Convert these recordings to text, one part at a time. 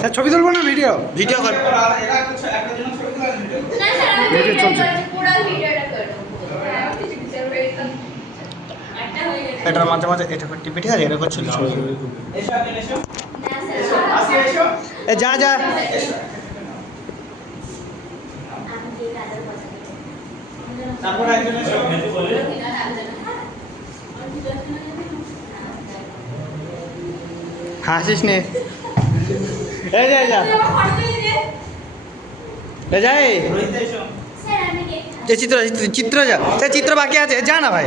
sir ছবি তুলবো না ভিডিও ভিডিও কর ভিডিও চলছে এটার মাঝে মাঝে এটা টিপে ঠিক আছে এটা করছিল এ যা যা তারপর একজন হাসিস নে এই যা যা এ যাই এ চিত্র চিত্র যা এ চিত্র বাকি আছে যা না ভাই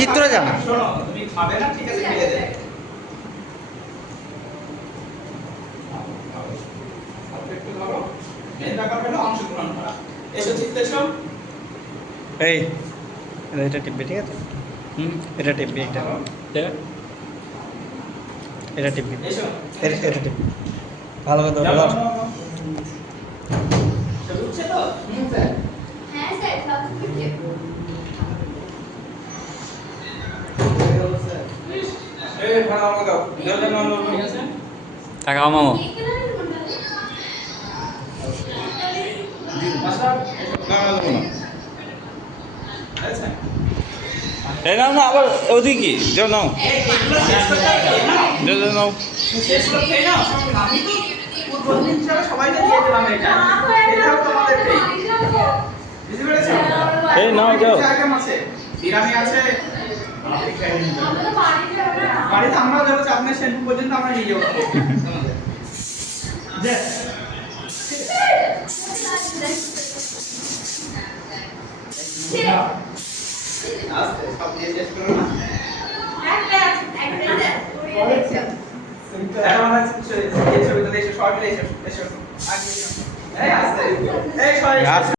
চিত্র যা না তুমি খাবে না ঠিক আছে খেয়ে দে একটু ধরো মেন ব্যাপার হলো অংশগ্রহণ করা এসো চিত্তে এসো এই এটা টিপবে ঠিক আছে এটা টিপবে এটা এটা টিপবে এসো এটা টিপবে ভালো করে ধরো সব উঠছে তো স্যার হ্যাঁ স্যার সব কিছু এই ভাড়া আমাকে দাও ঠিক আছে টাকা মামা মাস্টার না দেবো না আচ্ছা এই নাও না আবার ওদিকে যাও নাও যাও নাও শেষ করতে না আমি তো পূর্বদিন হিসাবে সবাইকে দিয়ে দিলাম এটা এটাও তোমাদের পেই বুঝতে পেরেছো এই নাও যাও আইটেম আছে বিরিয়ানি আছে বাড়িতে আমরা যাবো আপনার শ্যাম্পু পর্যন্ত আমরা নিয়ে যাবো আস্তে সব দিয়ে শেষ করো না আমার ছবিটা এসে সবাই মিলে এসে আগে এই আস্তে এই সবাই